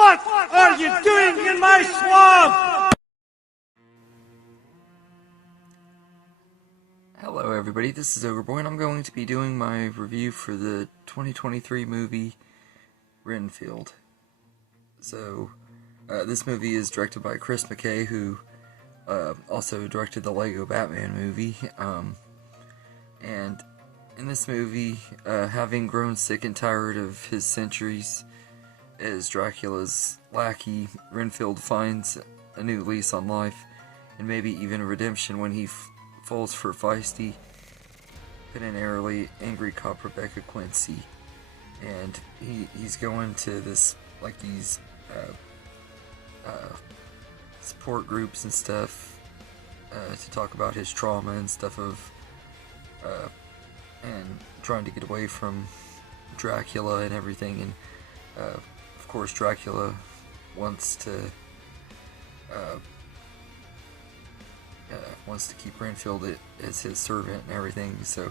What are you doing in my swamp? Hello everybody, this is Ogreboy and I'm going to be doing my review for the 2023 movie Renfield. So, this movie is directed by Chris McKay, who also directed the Lego Batman movie. And in this movie, having grown sick and tired of his centuries as Dracula's lackey, Renfield finds a new lease on life, and maybe even redemption when he falls for feisty, penitorily angry cop Rebecca Quincy. And he's going to this, like, these support groups and stuff to talk about his trauma and stuff and trying to get away from Dracula and everything. And of course Dracula wants to keep Renfield as his servant and everything, so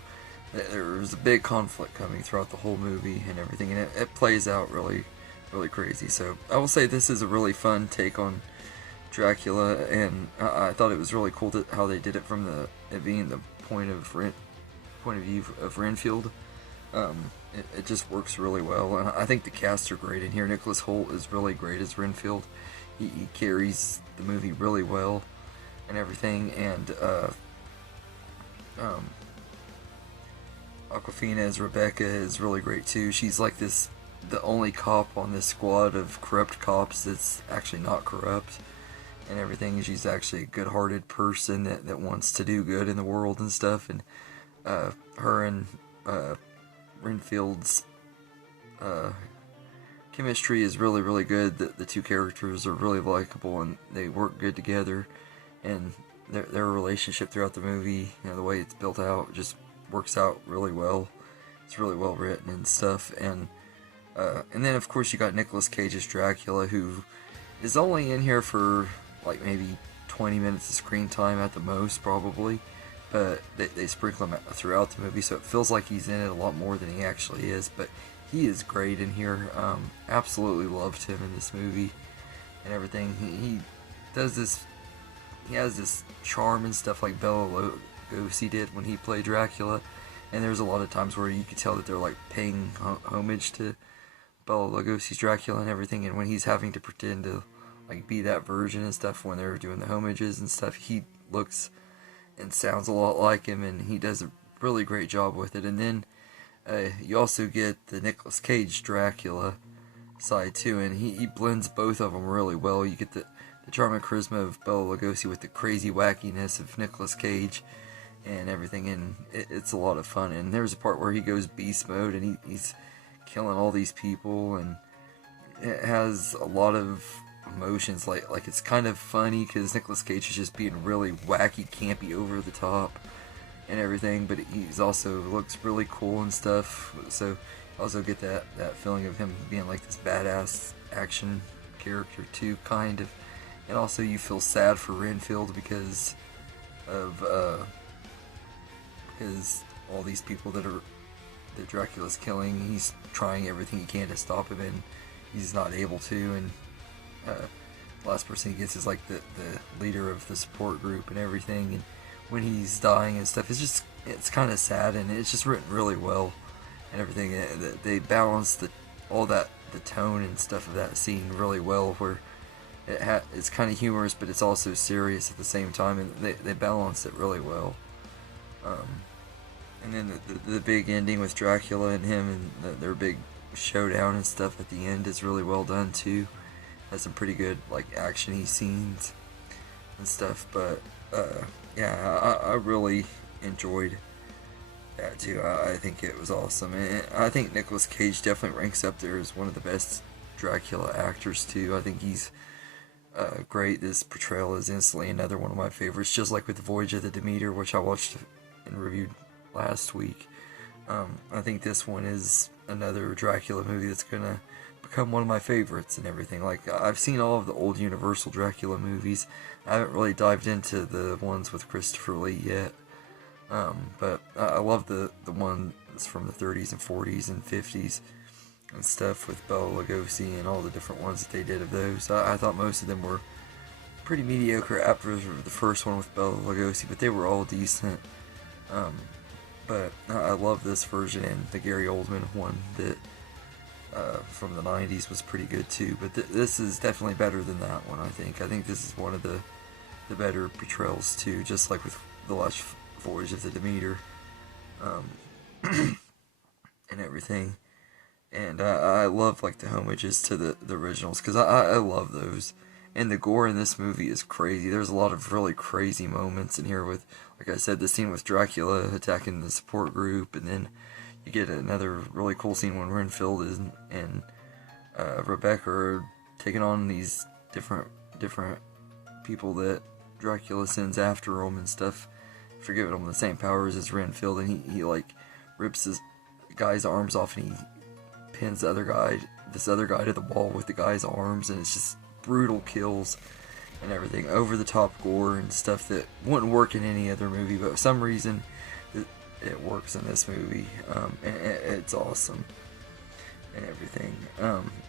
there's a big conflict coming throughout the whole movie and everything, and it plays out really crazy. So I will say this is a really fun take on Dracula, and I thought it was really cool how they did it from it being the point of view of Renfield. It just works really well, and I think the cast are great in here. Nicholas Hoult is really great as Renfield. He carries the movie really well and everything, and Awkwafina as Rebecca is really great too. She's like the only cop on this squad of corrupt cops that's actually not corrupt and everything. She's actually a good-hearted person that wants to do good in the world and stuff, and her and Renfield's chemistry is really good. The two characters are really likable and they work good together, and their relationship throughout the movie, you know, the way it's built out, just works out really well. It's really well written and stuff. And then of course you got Nicolas Cage's Dracula, who is only in here for like maybe 20 minutes of screen time at the most, probably, but they sprinkle him throughout the movie, so it feels like he's in it a lot more than he actually is. But he is great in here. Absolutely loved him in this movie and everything. He does this. He has this charm and stuff like Bela Lugosi did when he played Dracula, and there's a lot of times where you could tell that they're like paying homage to Bela Lugosi's Dracula and everything, and when he's having to pretend to like be that version and stuff when they're doing the homages and stuff, he looks and sounds a lot like him, and he does a really great job with it. And then you also get the Nicolas Cage Dracula side too, and he blends both of them really well. You get the charm and charisma of Bela Lugosi with the crazy wackiness of Nicolas Cage and everything, and it's a lot of fun. And there's a part where he goes beast mode and he's killing all these people, and it has a lot of emotions. Like it's kind of funny because Nicolas Cage is just being really wacky, campy, over the top and everything, but he's also looks really cool and stuff, so you also get that feeling of him being like this badass action character too, kind of. And also you feel sad for Renfield because of all these people that Dracula's killing. He's trying everything he can to stop him, and he's not able to. And the last person he gets is like the leader of the support group and everything. And when he's dying and stuff, it's kind of sad, and it's just written really well and everything. They balance the tone and stuff of that scene really well, where it's kind of humorous, but it's also serious at the same time, and they balance it really well. And then the big ending with Dracula and him, and their big showdown and stuff at the end is really well done too. Has some pretty good like actiony scenes and stuff. But yeah, I really enjoyed that too. I think it was awesome, and I think Nicolas Cage definitely ranks up there as one of the best Dracula actors too. I think he's great. This portrayal is instantly another one of my favorites, just like with The Voyage of the Demeter, which I watched and reviewed last week. I think this one is another Dracula movie that's gonna become one of my favorites and everything. Like, I've seen all of the old Universal Dracula movies. I haven't really dived into the ones with Christopher Lee yet, but I love the ones from the 30s and 40s and 50s and stuff with Bela Lugosi and all the different ones that they did of those. I thought most of them were pretty mediocre after the first one with Bela Lugosi, but they were all decent. But I love this version, and the Gary Oldman one that from the 90s was pretty good too. But this is definitely better than that one, I think. I think this is one of the better portrayals too, just like with The Last Voyage of the Demeter and everything. And I love like the homages to the originals, because I love those. And the gore in this movie is crazy. There's a lot of really crazy moments in here with, like I said, the scene with Dracula attacking the support group, and then you get another really cool scene when Renfield and Rebecca are taking on these different people that Dracula sends after him and stuff, for giving him the same powers as Renfield, and he like rips this guy's arms off and he pins this other guy to the wall with the guy's arms, and it's just brutal kills and everything, over the top gore and stuff that wouldn't work in any other movie, but for some reason it works in this movie, and it's awesome and everything.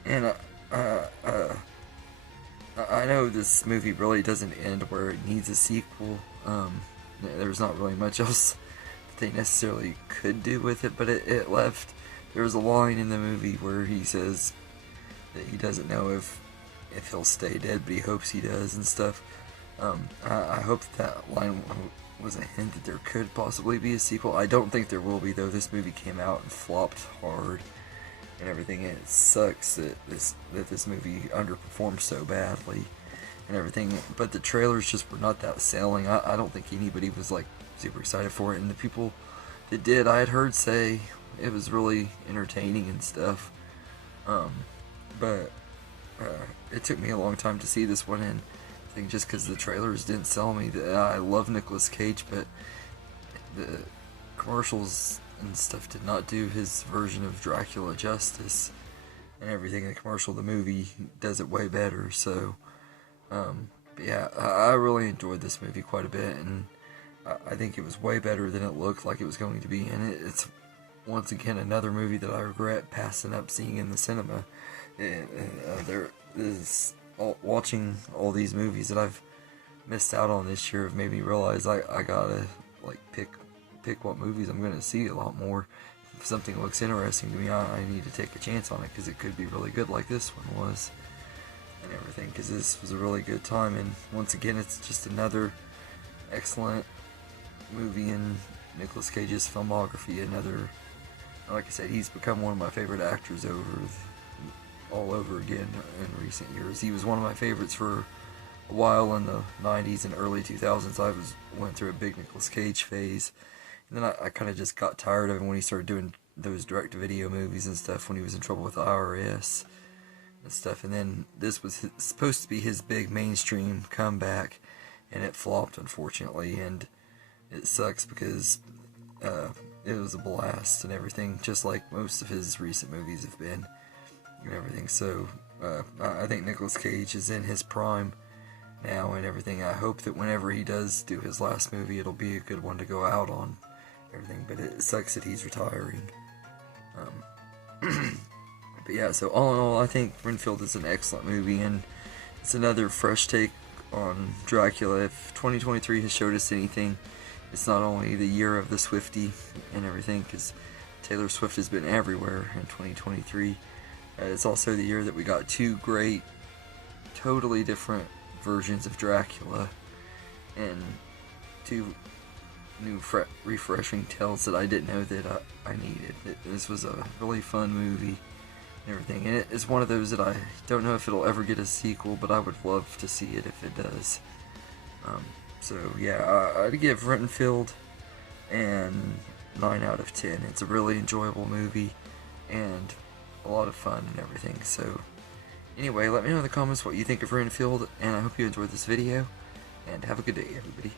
And I know this movie really doesn't end where it needs a sequel. There's not really much else that they necessarily could do with it, but it left. There was a line in the movie where he says that he doesn't know if he'll stay dead, but he hopes he does and stuff. I hope that line was a hint that there could possibly be a sequel. I don't think there will be, though. This movie came out and flopped hard and everything, and it sucks that this movie underperformed so badly and everything. But the trailers just were not that selling. I don't think anybody was like super excited for it, and the people that did, I had heard say it was really entertaining and stuff. But it took me a long time to see this one, and I think just because the trailers didn't sell me. I love Nicolas Cage, but the commercials and stuff did not do his version of Dracula justice and everything. The commercial, the movie does it way better. So, but yeah, I really enjoyed this movie quite a bit, and I think it was way better than it looked like it was going to be. And it's once again another movie that I regret passing up seeing in the cinema. Watching all these movies that I've missed out on this year have made me realize I gotta like pick what movies I'm gonna see a lot more. If something looks interesting to me, I need to take a chance on it, because it could be really good, like this one was and everything. Because this was a really good time, and once again, it's just another excellent movie in Nicolas Cage's filmography. Another, like I said, he's become one of my favorite actors all over again in recent years. He was one of my favorites for a while in the 90s and early 2000s. I went through a big Nicolas Cage phase, and then I kind of just got tired of him when he started doing those direct-to-video movies and stuff, when he was in trouble with the IRS and stuff. And then this was supposed to be his big mainstream comeback, and it flopped, unfortunately, and it sucks because it was a blast and everything, just like most of his recent movies have been and everything. So I think Nicolas Cage is in his prime now and everything. I hope that whenever he does do his last movie, it'll be a good one to go out on everything, but it sucks that he's retiring. But yeah, so all in all, I think Renfield is an excellent movie, and it's another fresh take on Dracula. If 2023 has showed us anything, it's not only the year of the Swiftie and everything, because Taylor Swift has been everywhere in 2023. It's also the year that we got two great, totally different versions of Dracula, and two new refreshing tales that I didn't know that I needed. This was a really fun movie and everything, and it's one of those that I don't know if it'll ever get a sequel, but I would love to see it if it does. So yeah, I'd give Renfield an 9 out of 10. It's a really enjoyable movie and a lot of fun and everything. So anyway, let me know in the comments what you think of Renfield, and I hope you enjoyed this video, and have a good day, everybody.